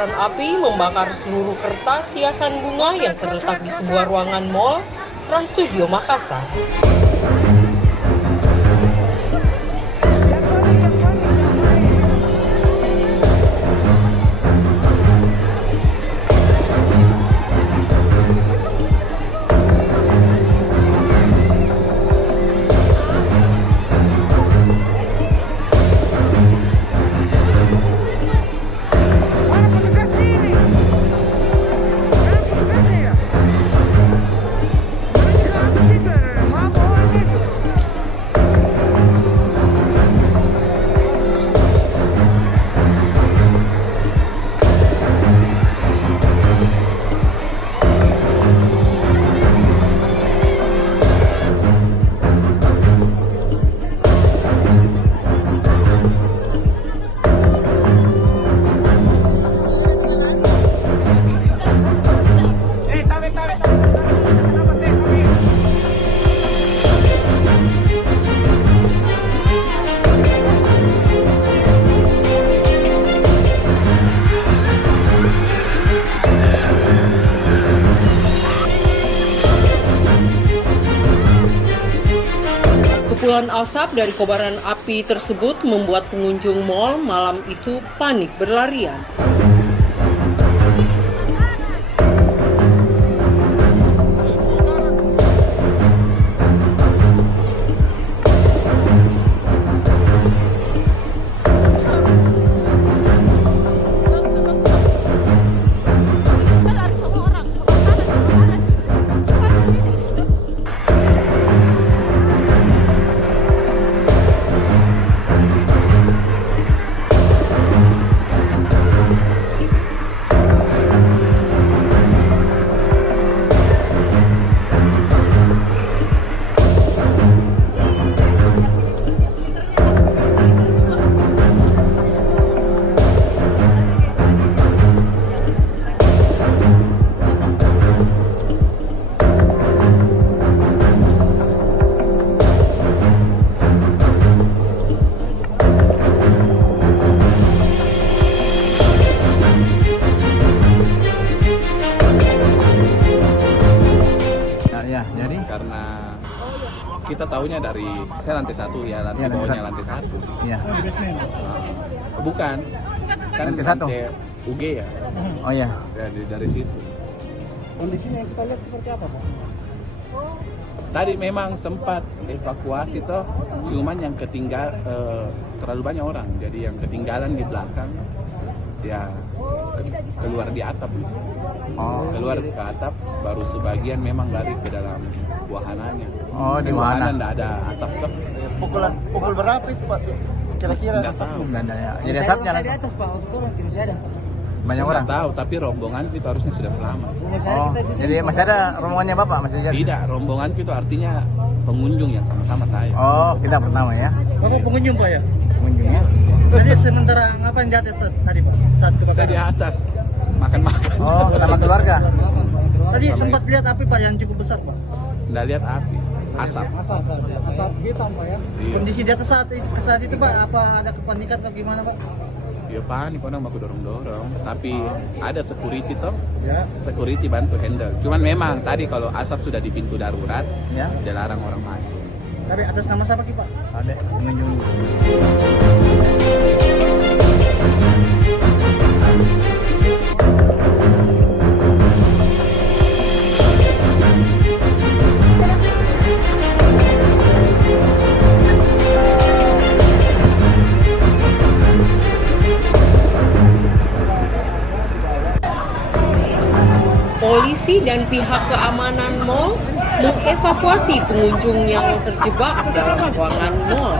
kobaran api membakar seluruh kertas hiasan bunga yang terletak di sebuah ruangan mal Trans Studio Makassar. Kepulan asap dari kobaran api tersebut membuat pengunjung mal malam itu panik berlarian. Jadi karena kita tahunya dari saya lantai 1 ya, lantai bawahnya lantai 1. Iya. Bukan, kan Lantai 1? UG ya. Oh iya. Dari situ. Kondisinya yang kita lihat seperti apa, Pak? Tadi memang sempat evakuasi toh, cuman yang terlalu banyak orang, jadi yang ketinggalan di belakang ya keluar di atap. Keluar ke atap, baru sebagian memang lari ke dalam wahananya. Oh, di wahana enggak ada atap toh. Pukul berapa itu, Pak? Kira-kira Enggak tahu. Enggak ada ya. Jadi asapnya di atas, Pak, waktu turun tidak ada. banyak orang. Nggak tahu, tapi rombongan itu harusnya sudah selamat. Oh, jadi masih ada rombongannya Bapak masih jadi? Tidak, rombongan itu artinya pengunjung yang sama-sama saya. Oh, kita pertama ya. Bapak pengunjung, Pak ya? Pengunjungnya. Tadi sementara ngapain di atas tadi, Pak? Saat Saya di kebakaran. atas makan-makan. Oh, sama keluarga. Tadi sempat lihat api, Pak, yang cukup besar, Pak. Nggak lihat api, asap. Asap hitam, Pak ya. Iya. Kondisi di atas saat itu, Pak, apa ada kepanikan atau gimana, Pak? Ya panik, orang baku dorong-dorong. Tapi ada security toh, Ya. security bantu handle. Cuman memang tadi kalau asap sudah di pintu darurat, Ya. dilarang orang masuk. Tapi atas nama siapa, Ki, Pak? Ada pengunjung. Polisi dan pihak keamanan mal mengevakuasi pengunjung yang terjebak dalam ruangan mal.